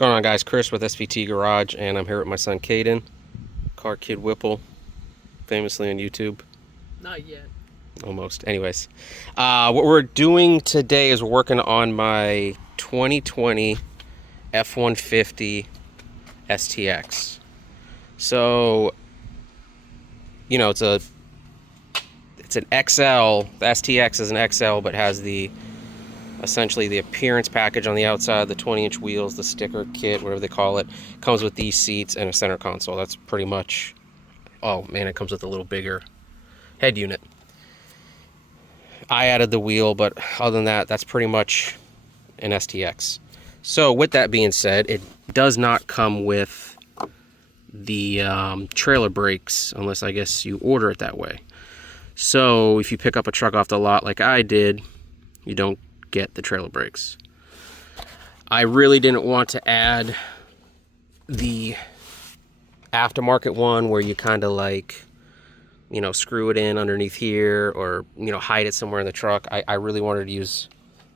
Going on, guys? Chris with SVT Garage, and I'm here with my son Caden, Car Kid Whipple, famously on YouTube. Not yet. Almost. Anyways, what we're doing today is we're working on my 2020 F150 STX. So, you know, it's an XL. The STX is an XL, but has essentially the appearance package on the outside, the 20-inch wheels, the sticker kit, whatever they call it. Comes with these seats and a center console. That's pretty much, oh man, it comes with a little bigger head unit. I added the wheel, but other than that, that's pretty much an STX. So with that being said, it does not come with the trailer brakes, unless I guess you order it that way. So if you pick up a truck off the lot like I did, you don't get the trailer brakes. I really didn't want to add the aftermarket one where you kind of like, you know, screw it in underneath here or, you know, hide it somewhere in the truck. I really wanted to use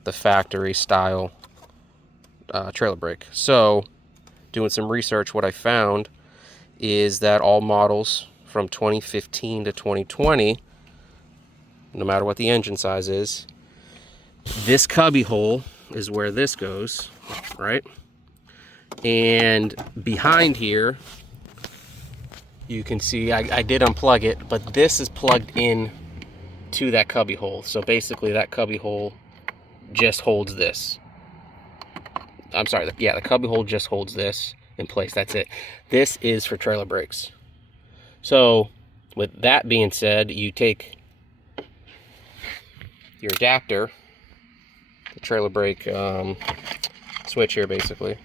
the factory style trailer brake. So doing some research, what I found is that all models from 2015 to 2020, no matter what the engine size is, this cubby hole is where this goes, right? And behind here, you can see I did unplug it, but this is plugged in to that cubby hole. So basically that cubby hole just holds this. I'm sorry, the cubby hole just holds this in place. That's it. This is for trailer brakes. So with that being said, you take your adapter, the trailer brake switch here basically,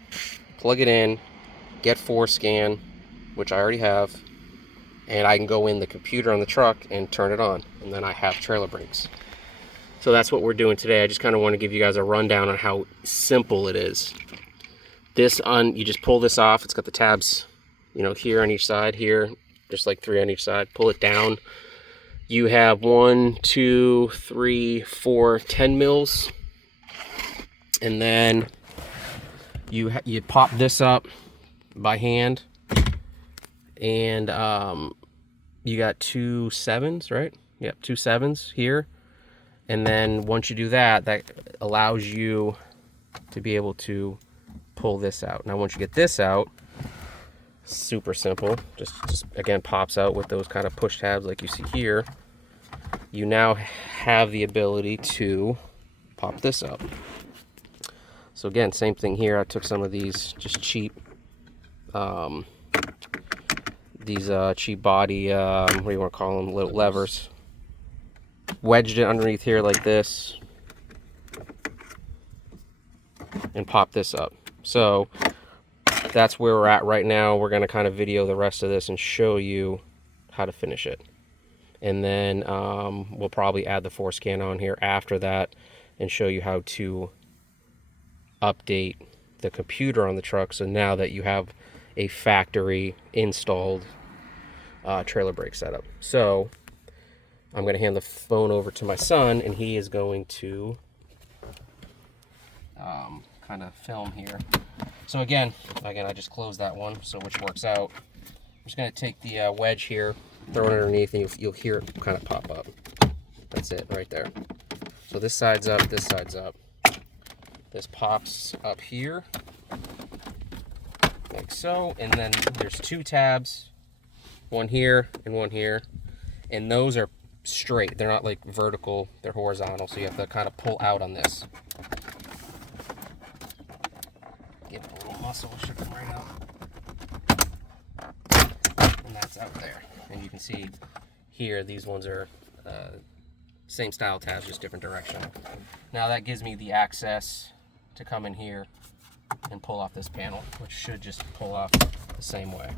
plug it in, get FORScan, which I already have, and I can go in the computer on the truck and turn it on, and then I have trailer brakes. So that's what we're doing today. I just kind of want to give you guys a rundown on how simple it is. You just pull this off. It's got the tabs, you know, here on each side, here, just like 3 on each side. Pull it down. You have 1, 2, 3, 4, 10 mils. And then you pop this up by hand, and you got 2 7s, right? Yep, 2 7s here. And then once you do that, that allows you to be able to pull this out. Now once you get this out, super simple, just again pops out with those kind of push tabs like you see here. You now have the ability to pop this up. So again, same thing here. I took some of these just cheap, cheap body, what do you want to call them, little levers. Wedged it underneath here like this, and pop this up. So that's where we're at right now. We're going to kind of video the rest of this and show you how to finish it. And then we'll probably add the FORScan on here after that and show you how to update the computer on the truck, so now that you have a factory installed trailer brake setup. So I'm going to hand the phone over to my son, and he is going to kind of film here. So again, I just closed that one, so which works out. I'm just going to take the wedge here, throw it underneath, and you'll hear it kind of pop up. That's it right there. So this side's up, this side's up. This pops up here, like so, and then there's 2 tabs, one here and one here, and those are straight. They're not like vertical, they're horizontal, so you have to kind of pull out on this. Give it a little muscle, it should come right out. And that's out there. And you can see here, these ones are same style tabs, just different direction. Now that gives me the access to come in here and pull off this panel, which should just pull off the same way.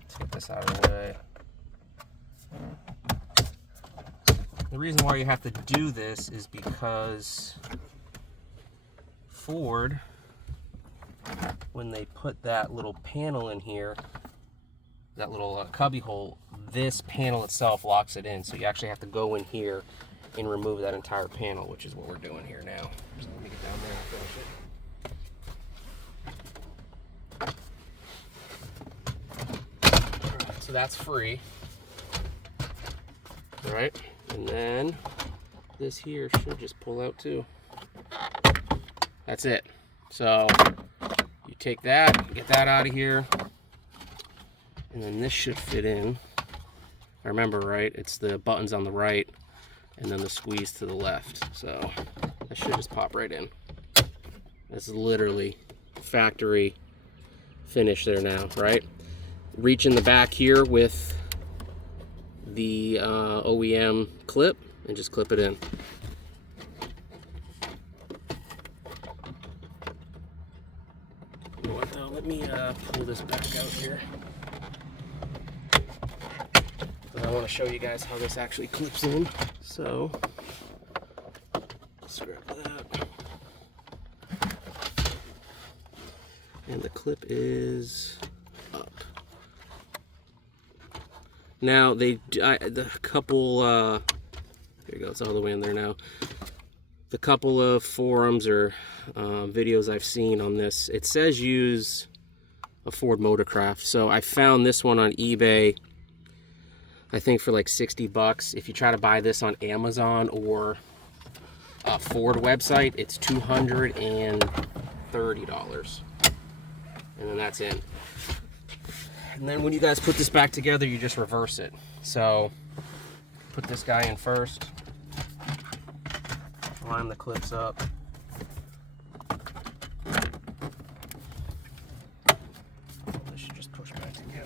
Let's get this out of the way. The reason why you have to do this is because Ford, when they put that little panel in here, that little cubby hole, this panel itself locks it in, so you actually have to go in here and remove that entire panel, which is what we're doing here now. So let me get down there and finish it. So that's free. All right, and then this here should just pull out too. That's it. So you take that, get that out of here, and then this should fit in. I remember right, it's the buttons on the right and then the squeeze to the left. So that should just pop right in. That's literally factory finish there now, right? Reach in the back here with the OEM clip and just clip it in. You know what though, let me pull this back out here. But I want to show you guys how this actually clips in. So, let's grab that. And the clip is up. Now the couple, there you go, it's all the way in there now. The couple of forums or videos I've seen on this, it says use a Ford Motorcraft. So I found this one on eBay, I think for like 60 bucks. If you try to buy this on Amazon or a Ford website, it's $230. And then that's in. And then when you guys put this back together, you just reverse it. So put this guy in first, line the clips up, this should just push back together.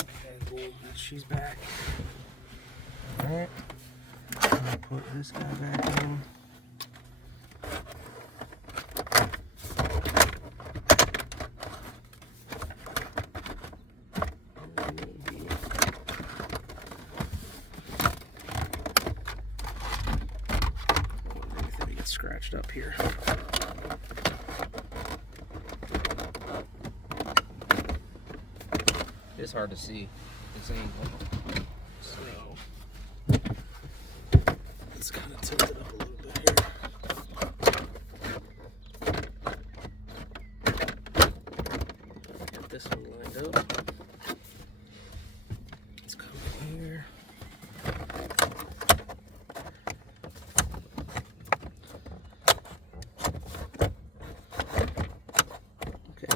Okay, boom, she's back. All right, I'll put this guy back in. Scratched up here. It's hard to see this angle, so let's kind of tilt it up a little bit here. Get this one lined up. Let's come in here.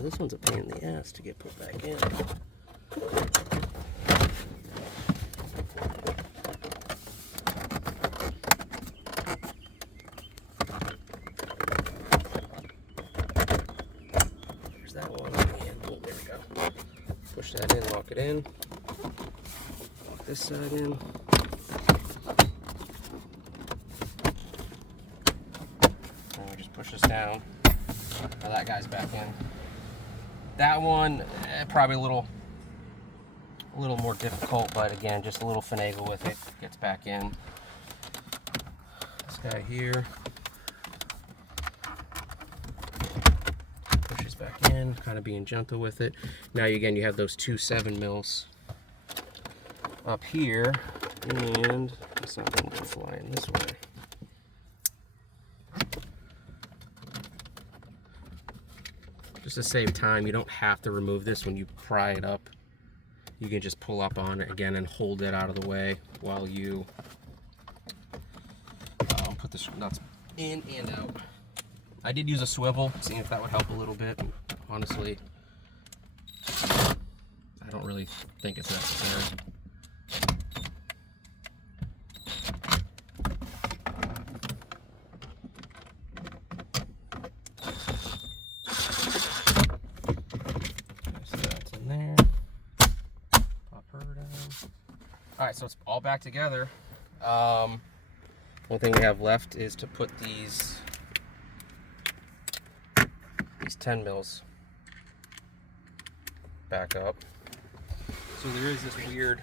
This one's a pain in the ass to get put back in. There's that one. And oh, there we go. Push that in, lock it in. Lock this side in. And we just push this down. Now that guy's back in. That one, probably a little more difficult, but again, just a little finagle with it. Gets back in. This guy here. Pushes back in, kind of being gentle with it. Now, again, you have those two 7mm up here, and it's not going to go flying this way. Just to save time, you don't have to remove this when you pry it up. You can just pull up on it again and hold it out of the way while you put the nuts in and out. I did use a swivel, seeing if that would help a little bit. Honestly, I don't really think it's necessary. Alright, so it's all back together. One thing we have left is to put these 10mm back up. So there is this weird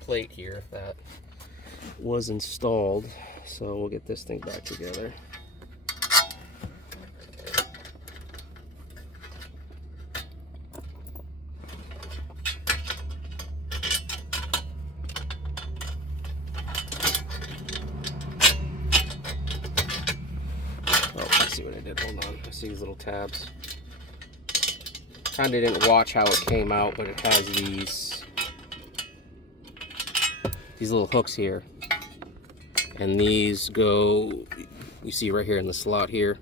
plate here that was installed. So we'll get this thing back together. it. Hold on. I see these little tabs. Kinda didn't watch how it came out, but it has these little hooks here. And these go, you see right here in the slot here.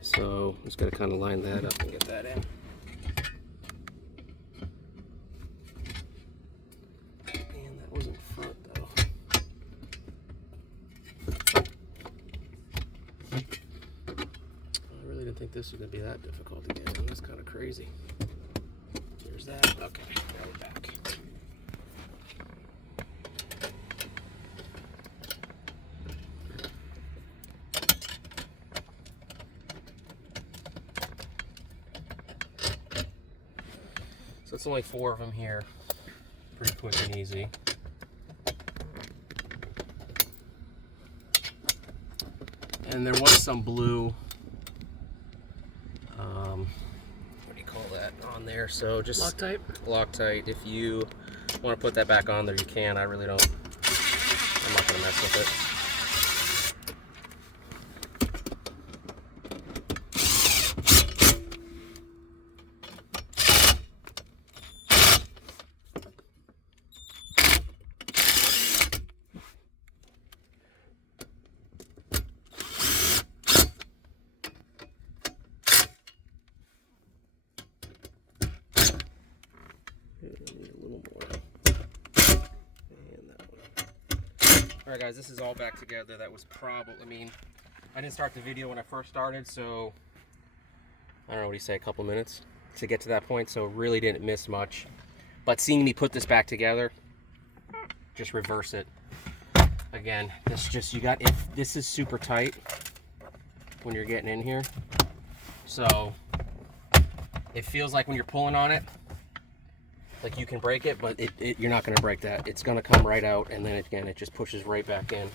So just gotta kind of line that up and get that in. Man, that wasn't front though. I really didn't think this was gonna be that difficult to get in. That's kind of crazy. There's that. Okay, now we're back. So it's only 4 of them here. Pretty quick and easy. And there was some blue, what do you call that, on there. So just Loctite. Loctite. If you want to put that back on there, you can. I really don't. I'm not going to mess with it. Alright guys, this is all back together. That was probably, I mean, I didn't start the video when I first started, so I don't know, what do you say, a couple minutes to get to that point, so really didn't miss much. But seeing me put this back together, just reverse it. Again, this just, you got, if this is super tight when you're getting in here, so it feels like when you're pulling on it, like you can break it, but you're not going to break that. It's going to come right out, and then again, it just pushes right back in.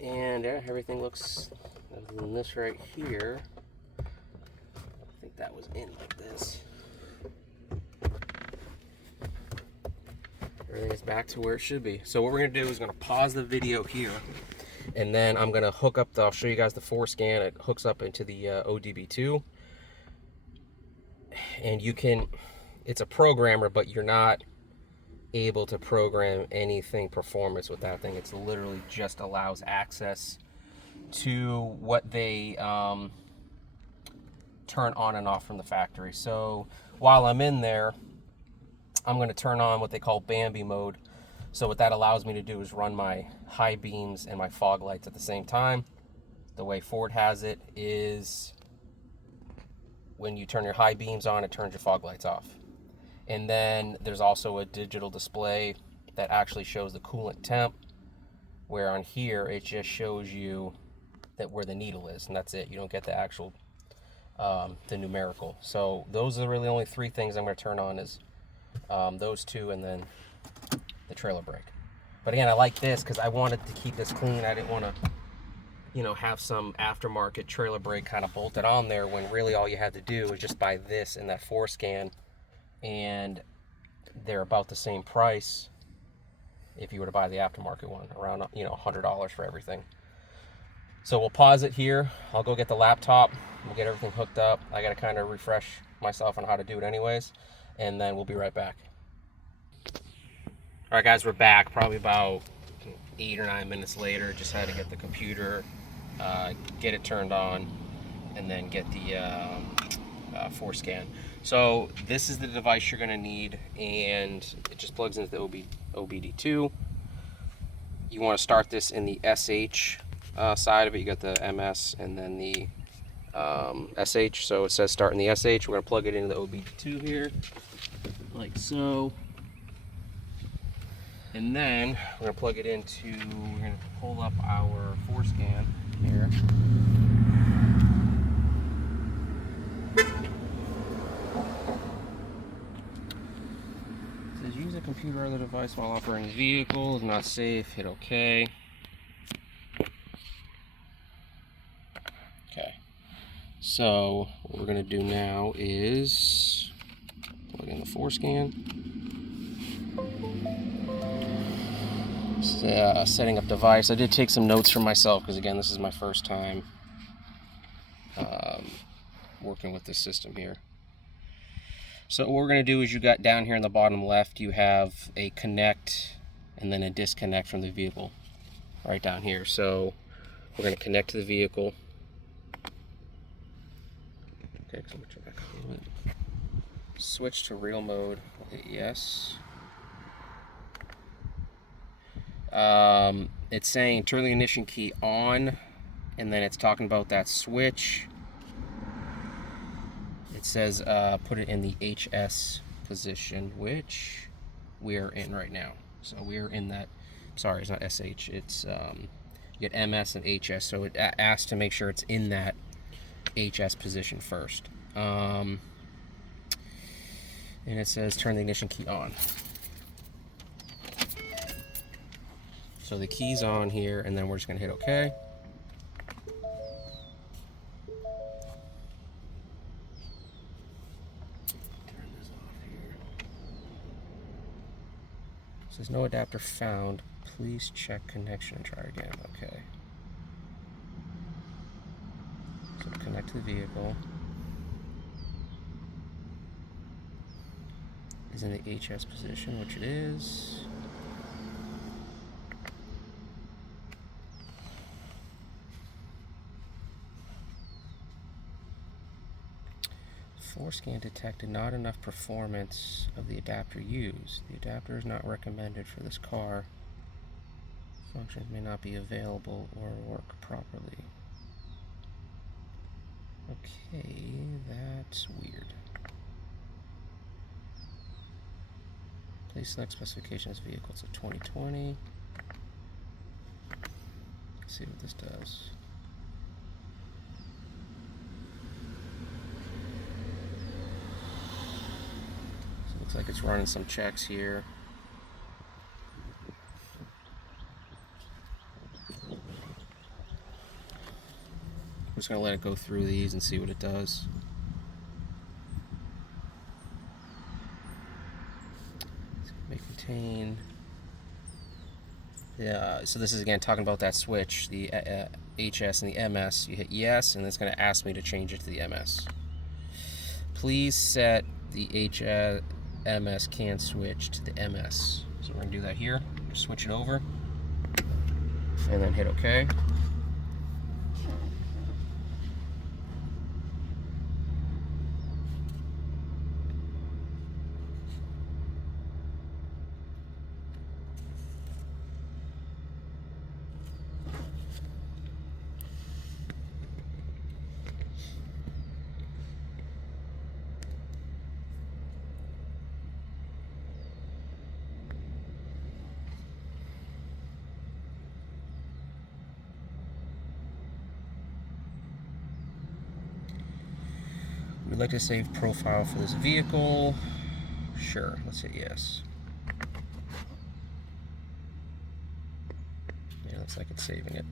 And yeah, everything looks, other than this right here, I think that was in like this. Everything is back to where it should be. So what we're going to do is going to pause the video here, and then I'm going to hook up I'll show you guys the forescan. It hooks up into the ODB2, and you can, it's a programmer, but you're not able to program anything performance with that thing. It's literally just allows access to what they turn on and off from the factory. So while I'm in there, I'm going to turn on what they call Bambi mode. So what that allows me to do is run my high beams and my fog lights at the same time. The way Ford has it is when you turn your high beams on, it turns your fog lights off. And then there's also a digital display that actually shows the coolant temp, where on here it just shows you that where the needle is, and that's it. You don't get the actual the numerical. So those are really only 3 things I'm going to turn on, is those 2 and then the trailer brake. But again, I like this because I wanted to keep this clean. I didn't want to, you know, have some aftermarket trailer brake kind of bolted on there, when really all you had to do was just buy this and that forescan, and they're about the same price if you were to buy the aftermarket one, around, you know, $100 for everything. So we'll pause it here. I'll go get the laptop. We'll get everything hooked up. I got to kind of refresh myself on how to do it anyways, and then we'll be right back. All right, guys, we're back. Probably about 8 or 9 minutes later. Just had to get the computer, get it turned on, and then get the forescan. So this is the device you're going to need, and it just plugs into the OBD2. You want to start this in the SH side of it. You got the MS and then the SH. So it says start in the SH. We're going to plug it into the OBD2 here, like so. And then we're going to plug it into, we're going to pull up our forescan here. Use a computer or other device while operating the vehicle is not safe. Hit OK. Okay. So what we're going to do now is plug in the forescan. Setting up device. I did take some notes for myself because again, this is my first time working with this system here. So what we're going to do is, you got down here in the bottom left, you have a connect and then a disconnect from the vehicle right down here. So we're going to connect to the vehicle. Okay, so I'm going to turn back a little bit. Switch to real mode. Hit yes. It's saying turn the ignition key on, and then it's talking about that switch. It says put it in the HS position, which we are in right now. So we are in that. Sorry, it's not SH. It's you get MS and HS. So it asks to make sure it's in that HS position first. And it says turn the ignition key on. So the key's on here, and then we're just gonna hit OK. Turn this off here. It says no adapter found. Please check connection and try again. Okay. So connect to the vehicle. Is in the HS position, which it is. Force scan detected not enough performance of the adapter used. The adapter is not recommended for this car. Functions may not be available or work properly. Okay, that's weird. Please select specifications vehicle. It's a 2020. Let's see what this does. Looks like it's running some checks here. I'm just going to let it go through these and see what it does. May contain. Yeah, so this is again talking about that switch, the HS and the MS. You hit yes, and it's going to ask me to change it to the MS. Please set the MS can switch to the MS. So we're going to do that here. Just switch it over and then hit OK. We'd like to save profile for this vehicle. Sure, let's hit yes. Yeah, looks like it's saving it.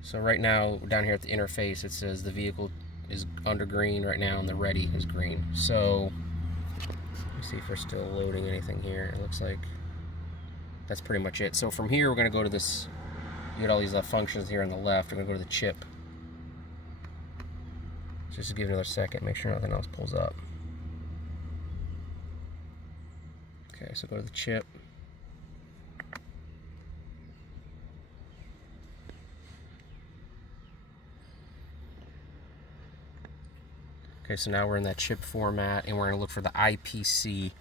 So right now, down here at the interface, it says the vehicle is under green right now and the ready is green. So, let me see if we're still loading anything here. It looks like that's pretty much it. So from here, we're gonna go to this, you get all these functions here on the left. We're gonna go to the chip. Just to give it another second, make sure nothing else pulls up. Okay, so go to the chip. Okay, so now we're in that chip format, and we're going to look for the IPC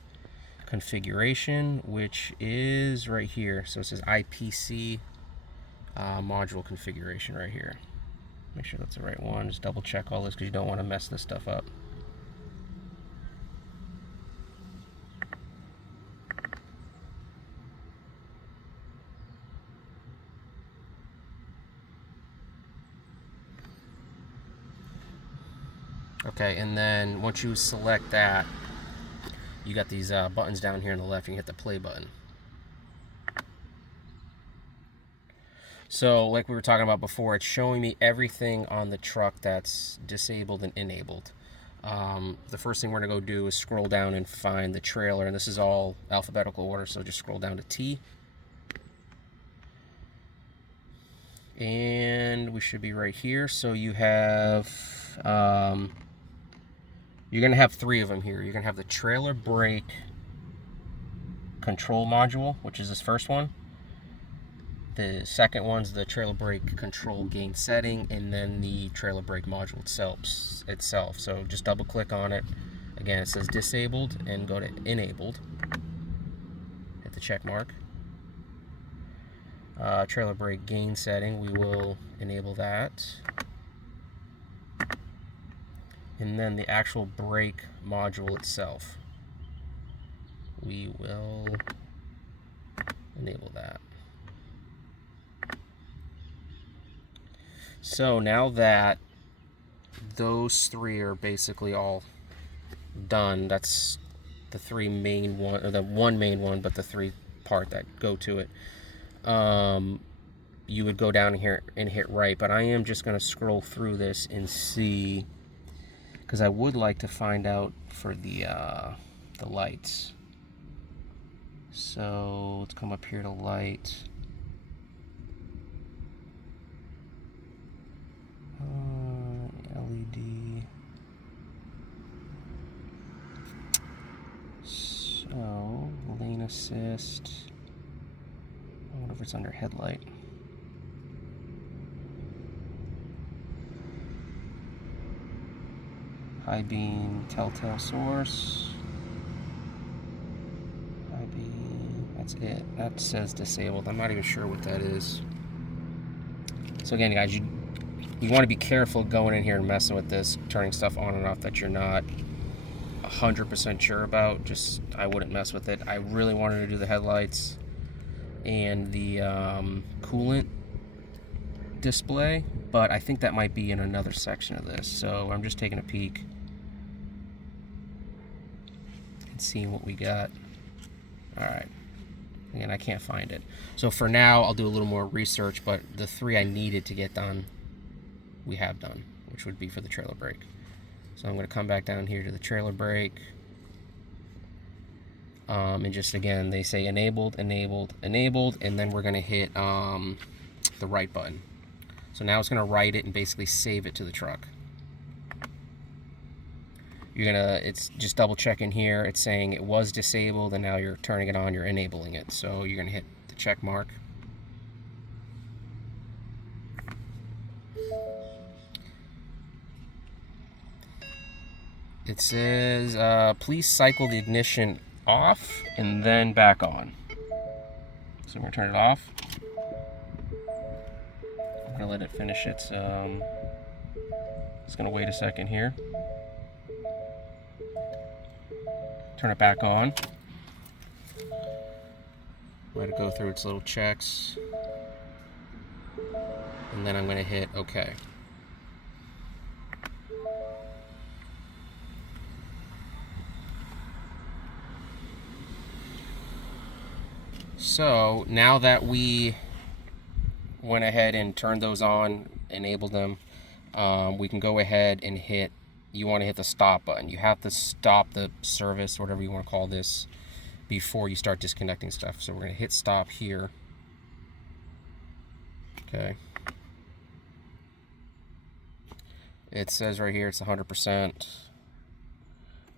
configuration, which is right here. So it says IPC module configuration right here. Make sure that's the right one. Just double check all this because you don't want to mess this stuff up. Okay, and then once you select that, you got these buttons down here on the left. You can hit the play button. So like we were talking about before, it's showing me everything on the truck that's disabled and enabled. The first thing we're going to go do is scroll down and find the trailer, and this is all alphabetical order, so just scroll down to T. And we should be right here. So you have, you're going to have 3 of them here. You're going to have the trailer brake control module, which is this first one. The second one's the trailer brake control gain setting, and then the trailer brake module itself. So just double click on it. Again, it says disabled, and go to enabled. Hit the check mark. Trailer brake gain setting, we will enable that. And then the actual brake module itself, we will enable that. So now that those 3 are basically all done, that's the 3 main one, or the 1 main one, but the 3 part that go to it. You would go down here and hit right, but I am just going to scroll through this and see, because I would like to find out for the lights. So let's come up here to light. LED. So lane assist. I wonder if it's under headlight. High beam telltale source. High beam, that's it. That says disabled. I'm not even sure what that is. So again, guys, you want to be careful going in here and messing with this, turning stuff on and off that you're not 100% sure about. Just, I wouldn't mess with it. I really wanted to do the headlights and the coolant display, but I think that might be in another section of this. So I'm just taking a peek and seeing what we got. All right. Again, I can't find it. So for now, I'll do a little more research, but the 3 I needed to get done, we have done, which would be for the trailer brake. So I'm going to come back down here to the trailer brake. And just, again, they say enabled, enabled, enabled, and then we're going to hit the right button. So now it's going to write it and basically save it to the truck. It's just double checking here. It's saying it was disabled, and now you're turning it on, you're enabling it. So you're going to hit the check mark. It says, please cycle the ignition off and then back on. So we're going to turn it off. I'm going to let it finish its, it's going to wait a second here. Turn it back on. Let it go through its little checks. And then I'm going to hit OK. So now that we went ahead and turned those on, enabled them, we can go ahead and hit, you want to hit the stop button. You have to stop the service, whatever you want to call this, before you start disconnecting stuff. So we're going to hit stop here. Okay. It says right here it's 100%.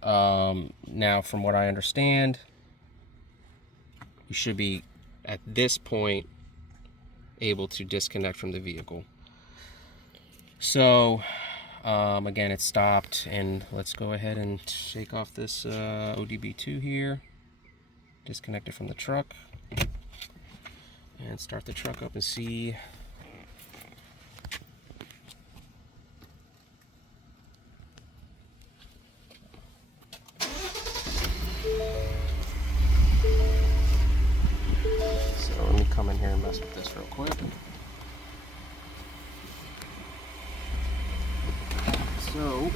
Now, from what I understand, you should be, at this point, able to disconnect from the vehicle. So, again, it stopped, and let's go ahead and take off this ODB2 here, disconnect it from the truck, and start the truck up and see. So let me come in here and mess with this real quick. So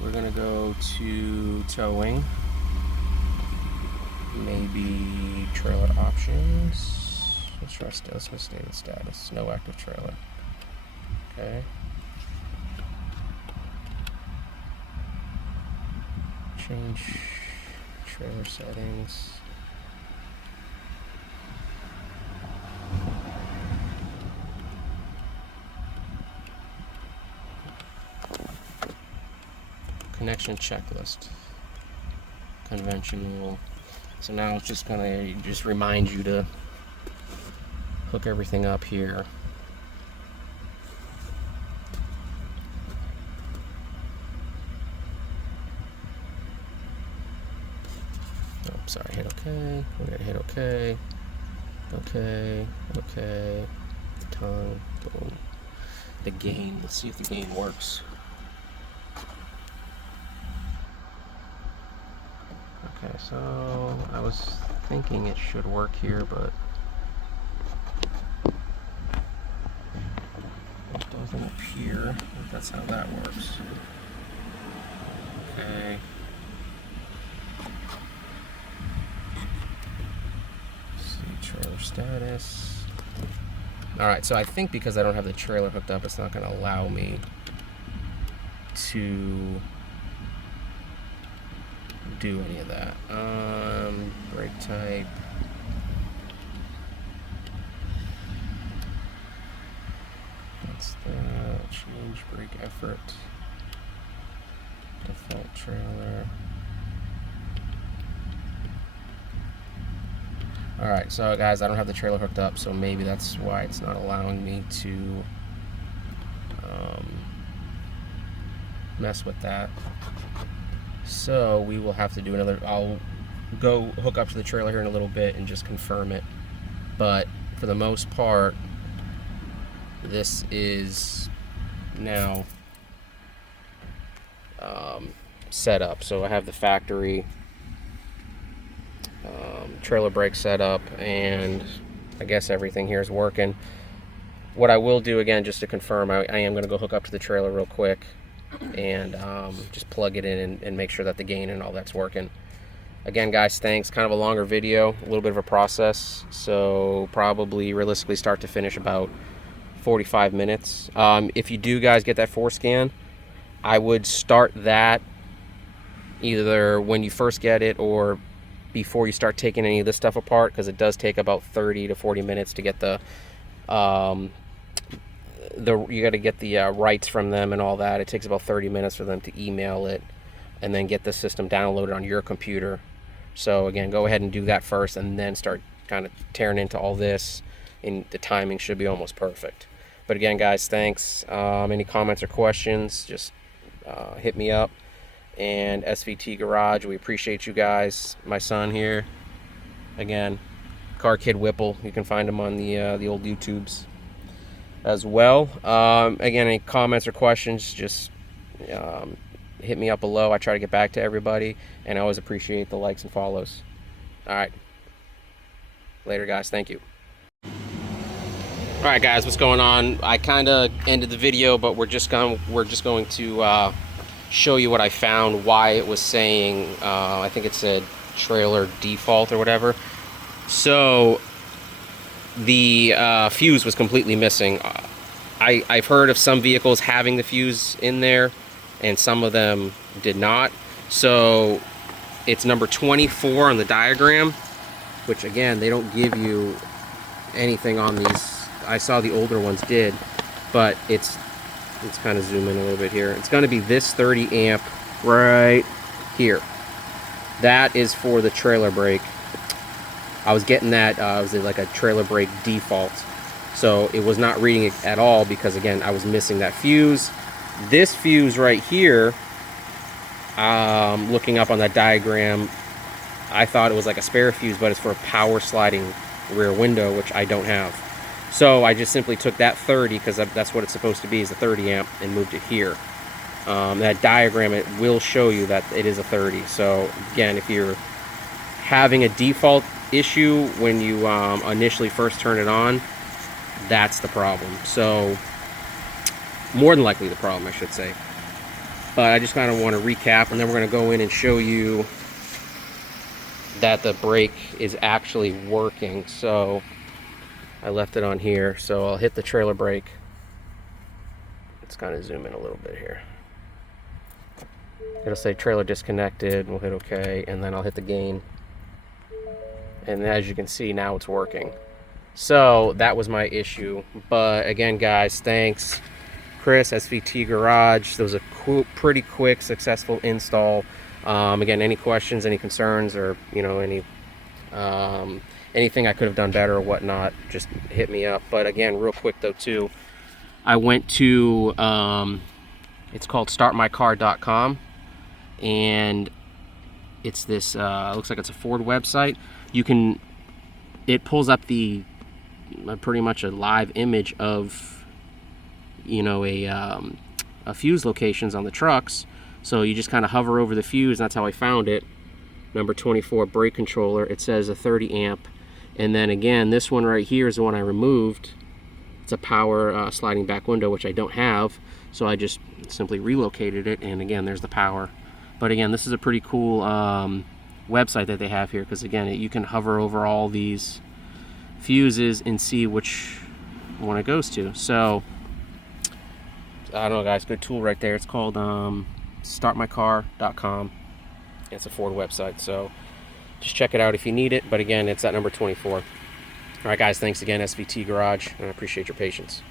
we're gonna go to towing, maybe trailer options. Let's go stay with status. No active trailer. Okay. Change trailer settings. connection checklist. Conventional. So now it's just gonna just remind you to hook everything up here. Oh, sorry, hit OK. We're gonna hit OK. OK, OK. The tongue, boom. The gain, let's see if the gain works. Okay, so I was thinking it should work here, but it doesn't appear if that's how that works. Okay. Trailer status. Alright, so I think because I don't have the trailer hooked up, it's not going to allow me to do any of that. Brake type. That's that. Change brake effort. Default trailer. Alright, so guys, I don't have the trailer hooked up, so maybe that's why it's not allowing me to mess with that. So we will have to do another, I'll go hook up to the trailer here in a little bit and just confirm it. But for the most part, this is now set up. So I have the factory trailer brake set up, and I guess everything here is working. What I will do, again, just to confirm, I am going to go hook up to the trailer real quick and just plug it in and make sure that the gain and all that's working. Again, guys, thanks. Kind of a longer video, a little bit of a process, so probably realistically start to finish about 45 minutes. If you do, guys, get that forescan, I would start that either when you first get it or before you start taking any of this stuff apart, because it does take about 30 to 40 minutes to get the you got to get the rights from them and all that. It takes about 30 minutes for them to email it and then get the system downloaded on your computer. So again, go ahead and do that first and then start kind of tearing into all this, and the timing should be almost perfect. But again, guys, thanks. Any comments or questions, just hit me up. And SVT Garage, we appreciate you guys. My son here, again, Car Kid Whipple. You can find him on the old YouTubes as well. Again, any comments or questions, just hit me up below. I try to get back to everybody, and I always appreciate the likes and follows. All right, later, guys. Thank you. All right, guys, what's going on? I kind of ended the video, but we're just going to show you what I found, why it was saying, I think it said trailer default or whatever. So the fuse was completely missing. I've heard of some vehicles having the fuse in there, and some of them did not. So it's number 24 on the diagram, which again, they don't give you anything on these. I saw the older ones did, but let's kind of zoom in a little bit here. It's going to be this 30 amp right here. That is for the trailer brake. I was getting that, was it like a trailer brake default? So it was not reading it at all because, again, I was missing that fuse. This fuse right here, looking up on that diagram, I thought it was like a spare fuse, but it's for a power sliding rear window, which I don't have. So I just simply took that 30, because that's what it's supposed to be, is a 30 amp, and moved it here. That diagram, it will show you that it is a 30. So again, if you're having a default issue when you initially first turn it on, that's the problem. So more than likely the problem, I should say. But I just kind of want to recap, and then we're going to go in and show you that the brake is actually working. So I left it on here, so I'll hit the trailer brake. Let's kind of zoom in a little bit here. It'll say trailer disconnected, we'll hit OK, and then I'll hit the gain. And as you can see, now it's working. So that was my issue. But again, guys, thanks. Chris, SVT Garage. That was a pretty quick, successful install. Again, any questions, any concerns, or anything I could have done better or whatnot, just hit me up. But again, real quick though too, I went to it's called startmycar.com, and it's this looks like it's a Ford website. It pulls up the pretty much a live image of a fuse locations on the trucks. So you just kind of hover over the fuse, and that's how I found it. Number 24 brake controller. It says a 30 amp, and then again, this one right here is the one I removed. It's a power sliding back window, which I don't have, so I just simply relocated it, and again, there's the power. But again, this is a pretty cool website that they have here, because again, you can hover over all these fuses and see which one it goes to. So I don't know, guys, good tool right there. It's called startmycar.com. It's a Ford website, so just check it out if you need it. But again, it's at number 24. All right, guys, thanks again, SVT Garage, and I appreciate your patience.